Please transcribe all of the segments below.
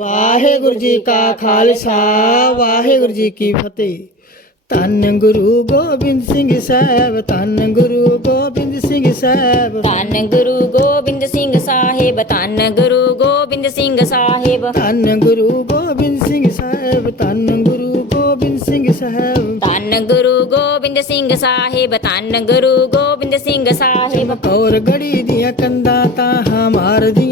ਵਾਹਿਗੁਰੂ ਜੀ ਕਾ ਖਾਲਸਾ ਵਾਹਿਗੁਰੂ ਜੀ ਕੀ ਫਤਿਹ। ਧੰਨ ਗੁਰੂ ਗੋਬਿੰਦ ਸਿੰਘ ਸਾਹਿਬ ਧੰਨ ਗੁਰੂ ਗੋਬਿੰਦ ਸਿੰਘ ਸਾਹਿਬ। ਧੰਨ ਗੁਰੂ ਗੋਬਿੰਦ ਸਿੰਘ ਸਾਹਿਬ ਧੰਨ ਗੁਰੂ ਗੋਬਿੰਦ ਸਿੰਘ ਸਾਹਿਬ। ਧੰਨ ਗੁਰੂ ਗੋਬਿੰਦ ਸਿੰਘ ਸਾਹਿਬ ਧੰਨ ਗੁਰੂ ਗੋਬਿੰਦ ਸਿੰਘ ਸਾਹਿਬ। ਧੰਨ ਗੁਰੂ ਗੋਬਿੰਦ ਸਿੰਘ ਸਾਹਿਬ ਧੰਨ ਗੁਰੂ ਗੋਬਿੰਦ ਸਿੰਘ ਸਾਹਿਬ। ਚਮਕੌਰ ਗੜੀ ਦੀਆਂ ਕੰਧਾਂ ਤਾਂ ਮਾਰਦੀਆਂ ਚਮਕੌਰ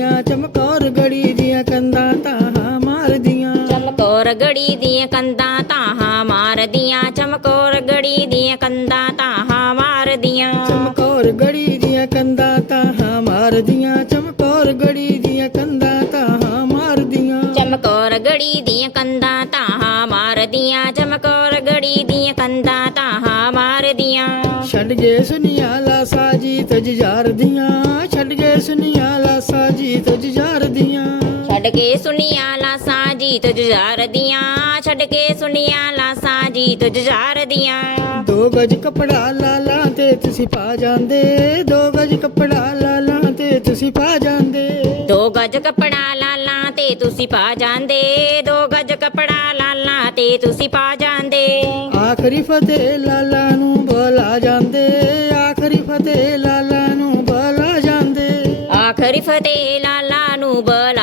ਰਗੜੀ ਦੀਆਂ ਕੰਦਾਂ ਤਾਹਾਂ ਮਾਰਦੀਆਂ ਚਮਕੋ ਰਗੜੀ ਦੀਆਂ ਕੰਦਾਂ ਤਾਹਾਂ ਮਾਰਦੀਆਂ। ਚਮਕੋ ਰਗੜੀ ਦੀਆਂ ਕੰਦਾਂ ਤਾਹਾਂ ਮਾਰਦੀਆਂ ਚਮਕੋ ਰਗੜੀ ਦੀਆਂ ਕੰਦਾਂ ਤਾਹਾਂ ਮਾਰਦੀਆਂ। ਚਮਕੋ ਰਗੜੀ ਦੀਆਂ ਕੰਦਾਂ ਤਾਹਾਂ ਮਾਰਦੀਆਂ ਚਮਕੋ ਰਗੜੀ ਦੀਆਂ ਕੰਦਾਂ ਤਾਹਾਂ ਮਾਰਦੀਆਂ। ਛੱਡ ਗਏ ਸੁਨੀਆਂ ਲਾਸਾ ਸਾਜੀ ਤਜ ਦੀਆਂ ਛੱਡ ਗਏ ਸੁਨੀਆਂ ਲਾਸਾ ਜੀ ਤਜ ਦੀਆਂ ਛੱਡ ਕੇ ਸੁਨੀਆਂ ਲਾਸਾ ਜੀਤ ਜੁਝਾਰ ਦੀਆਂ ਛੱਡ ਕੇ ਸੁਨੀਆਂ ਲਾਸਾਂ ਜੀਤ ਜੁਝਾਰ ਦੀਆਂ ਦੋ ਗਜ ਕਪੜਾ ਲਾਲਾ ਤੇ ਤੁਸੀਂ ਪਾ ਜਾਂਦੇ ਦੋ ਗਜ ਕਪੜਾ ਲਾਲਾ ਤੇ ਤੁਸੀਂ ਪਾ ਜਾਂਦੇ। ਦੋ ਗੱਜ ਕੱਪੜਾ ਲਾਲਾਂ ਤੇ ਤੁਸੀਂ ਪਾ ਜਾਂਦੇ ਦੋ ਗੱਜ ਕੱਪੜਾ ਲਾਲਾਂ ਤੇ ਤੁਸੀਂ ਪਾ ਜਾਂਦੇ। ਆਖਰੀ ਫਤਿਹ ਲਾਲਾ ਨੂੰ ਬੁਲਾ ਜਾਂਦੇ ਆਖਰੀ ਫਤਿਹ ਲਾਲਾ ਨੂੰ ਬੁਲਾ ਜਾਂਦੇ। ਆਖਰੀ ਫਤਿਹ ਲਾਲਾ ਨੂੰ ਬੁਲਾ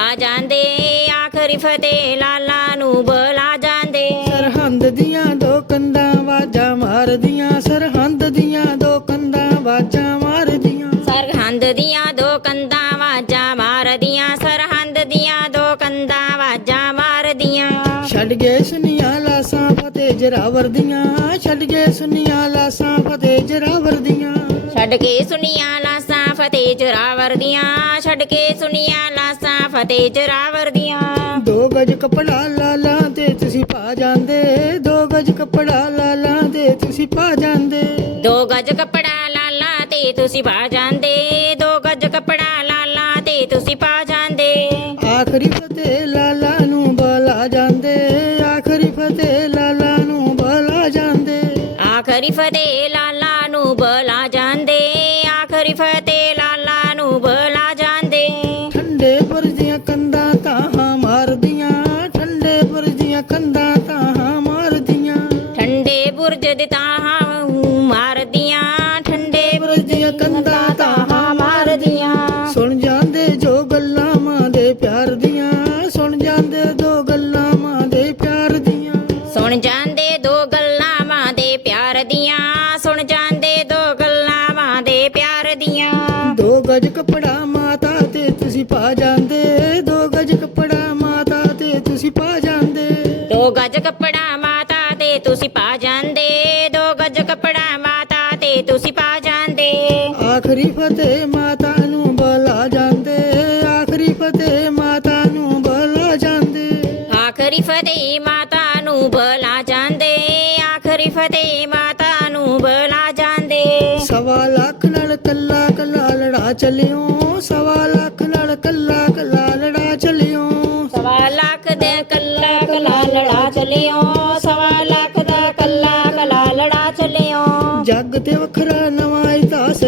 ਆਖਰੀ ਫਤਿਹ ਲਾਲਾ ਨੂੰ ਬੁਲਾ ਜਾਂਦੇ। ਸਰਹੰਦ ਦੀਆਂ ਦੋ ਕੰਧਾਂ ਵਾਜਾਂ ਮਾਰਦੀਆਂ ਸਰਹੰਦ ਦੀਆਂ ਦੋ ਕੰਧਾਂ ਵਾਜਾਂ ਮਾਰਦੀਆਂ। ਸਰਹੰਦ ਦੀਆਂ ਦੋ ਕੰਧਾਂ ਵਾਜਾਂ ਮਾਰਦੀਆਂ ਸਰਹੰਦ ਦੀਆਂ ਦੋ ਕੰਧਾਂ ਵਾਜਾਂ ਮਾਰਦੀਆਂ। ਛੱਡ ਗਏ ਸੁਨੀਆਂ ਲਾਸਾਂ ਫਤਿਹ ਜਰਾਵਰ ਦੀਆਂ ਛੱਡ ਗਏ ਸੁਨੀਆਂ ਲਾਸਾਂ ਫਤਿਹ ਜਰਾਵਰ ਦੀਆਂ। ਛੱਡ ਕੇ ਸੁਨੀਆਂ ਲਾਸਾਂ ਫਤਿਹ ਜਰਾਵਰ ਦੀਆਂ ਛੱਡ ਕੇ ਸੁਨੀਆਂ ਲਾਸਾਂ ਫਤਿਹ ਜਰਾਵਰ ਦੀਆਂ। ਗਜ ਕਪੜਾ ਲਾਲਾ ਤੇ ਤੁਸੀਂ ਪਾ ਜਾਂਦੇ। ਦੋ ਗਜ ਕਪੜਾ ਲਾਲਾ ਤੇ ਤੁਸੀਂ ਪਾ ਜਾਂਦੇ। ਦੋ ਗੱਜ ਕੱਪੜਾ ਲਾਲਾ ਤੇ ਤੁਸੀਂ ਪਾ ਜਾਂਦੇ। ਦੋ ਗੱਜ ਕੱਪੜਾ ਲਾਲਾ ਤੇ ਤੁਸੀਂ ਪਾ ਜਾਂਦੇ। ਆਖਰੀ ਫਤਿਹ ਲਾਲਾ ਨੂੰ ਬੁਲਾ ਜਾਂਦੇ। ਆਖਰੀ ਫਤਿਹ ਲਾਲਾ ਨੂੰ ਬੁਲਾ ਜਾਂਦੇ। ਆਖਰੀ ਫਤਿਹ ਲਾਲਾ ਦੇ ਤਾਹਾਂ ਮਾਰਦੀਆਂ ਠੰਡੇ ਬੁਰਜ ਦੀਆਂ ਕੰਧਾਂ ਤਾਂ ਮਾਰਦੀਆਂ। ਸੁਣ ਜਾਂਦੇ ਜੋ ਗੱਲਾਂ ਮਾਂ ਦੇ ਪਿਆਰ ਦੀਆਂ ਸੁਣ ਜਾਂਦੇ ਦੋ ਗੱਲਾਂ ਮਾਂ ਦੇ ਪਿਆਰ ਦੀਆਂ। ਸੁਣ ਜਾਂਦੇ ਦੋ ਗੱਲਾਂ ਮਾਂ ਦੇ ਪਿਆਰ ਦੀਆਂ ਸੁਣ ਜਾਂਦੇ ਦੋ ਗੱਲਾਂ ਮਾਂ ਦੇ ਪਿਆਰ ਦੀਆਂ। ਦੋ ਗਜ ਕਪੜਾ ਮਾਤਾ ਤੇ ਤੁਸੀਂ ਪਾ ਜਾਂਦੇ ਆਖਰੀ ਫਤਿਹ ਮਾਤਾ ਨੂੰ ਬੁਲਾ ਜਾਂਦੇ ਆਖਰੀ ਫਤਿਹ ਮਾਤਾ ਨੂੰ ਬੁਲਾ ਜਾਂਦੇ। ਆਖਰੀ ਫਤਿਹ ਮਾਤਾ ਨੂੰ ਬੁਲਾ ਜਾਂਦੇ ਆਖਰੀ ਫਤਿਹ ਮਾਤਾ ਨੂੰ ਬੁਲਾ ਜਾਂਦੇ। ਸਵਾ ਲੱਖ ਨਾਲ ਕੱਲਾ ਕੱਲਾ ਲੜਾ ਚੱਲਿਓ ਸਵਾ ਲੱਖ ਨਾਲ ਕੱਲਾ ਕੱਲਾ ਲੜਾ ਚੱਲਿਓ। ਸਵਾ ਲੱਖ ਦੇ ਕੱਲਾ ਕਲਾ ਲੜਾ ਚਲਿਓ ਸਵਾ ਲੱਖ ਦਾ ਕੱਲਾ ਕਲਾ ਲੜਾ ਚਲਿਓ। ਜੱਗ ਤੇ ਵੱਖਰਾ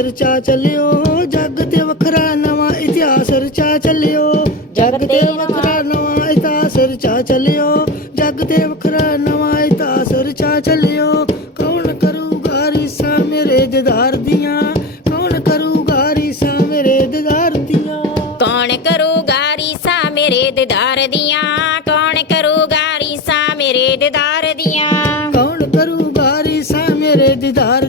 ਰਚਾ ਚੱਲਿਓ ਜੱਗ ਤੇ ਵੱਖਰਾ ਨਵਾਂ ਇਤਿਹਾਸ ਰਚਾ ਚੱਲਿਓ। ਜੱਗ ਤੇ ਵੱਖਰਾ ਨਵਾਂ ਇਤਿਹਾਸ ਰਚਾ ਚੱਲਿਓ ਜੱਗ ਤੇ ਵੱਖਰਾ ਨਵਾਂ ਇਤਿਹਾਸ ਰਚਾ ਚੱਲਿਓ। ਕੌਣ ਕਰੂਗਾ ਰੀਸਾਂ ਮੇਰੇ ਦਿਦਾਰ ਦੀਆਂ? ਕੌਣ ਕਰੂਗਾ ਰੀਸਾਂ ਮੇਰੇ ਦਿਦਾਰ ਦੀਆਂ? ਕੌਣ ਕਰੂਗਾ ਰੀਸਾ ਮੇਰੇ ਦਿਦਾਰ ਦੀਆਂ? ਕੌਣ ਕਰੂਗਾ ਰੀਸਾ ਮੇਰੇ ਦਿਦਾਰ ਦੀਆਂ? ਕੌਣ ਕਰੂਗਾ ਰੀਸਾਂ ਮੇਰੇ ਦਿਦਾਰ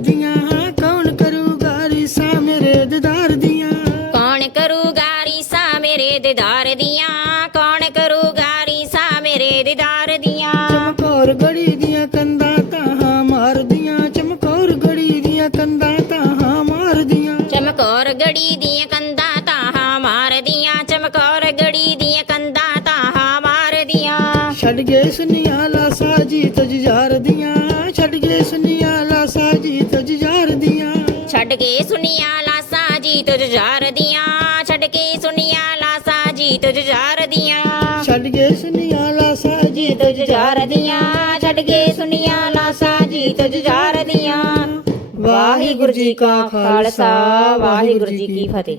ਮੇਰੇ ਦਿਦਾਰ ਦੀਆਂ ਕੌਣ ਕਰੂਗਾ ਰੀਸਾ ਮੇਰੇ ਦਿਦਾਰ ਦੀਆਂ? ਚਮਕੌਰ ਗੜੀ ਦੀਆਂ ਕੰਧਾਂ ਤਾਂ ਮਾਰਦੀਆਂ ਚਮਕੌਰ ਗੜੀ ਦੀਆਂ ਕੰਧਾਂ ਤਾਂ ਮਾਰਦੀਆਂ। ਚਮਕੌਰ ਗੜੀ ਦੀਆਂ ਕੰਧਾਂ ਤਾਹਾਂ ਮਾਰਦੀਆਂ ਚਮਕੌਰ ਗੜੀ ਦੀਆਂ ਕੰਧਾਂ ਤਾਹਾਂ ਮਾਰਦੀਆਂ। ਛੱਡ ਗਏ ਸੁਨੀਆਂ ਲਾਸਾ ਜੀ ਤਜਜਾਰ ਦੀਆਂ ਛੱਡ ਗਏ ਸੁਨੀਆਂ ਲਾਸਾ ਜੀ ਤਜਜਾਰ ਦੀਆਂ। ਛੱਡ ਕੇ ਸੁਨੀਆਂ ਲਾਸਾਂ ਜੀਤ ਜੁਝਾਰ ਦੀਆਂ। ਛੱਡ ਕੇ ਸੁਨੀਆਂ ਲਾਸਾਂ ਜੀਤ ਜੁਝਾਰ ਦੀਆਂ ਵਾਹਿਗੁਰੂ ਜੀ ਕਾ ਖਾਲਸਾ ਵਾਹਿਗੁਰੂ ਜੀ ਕੀ ਫਤਿਹ।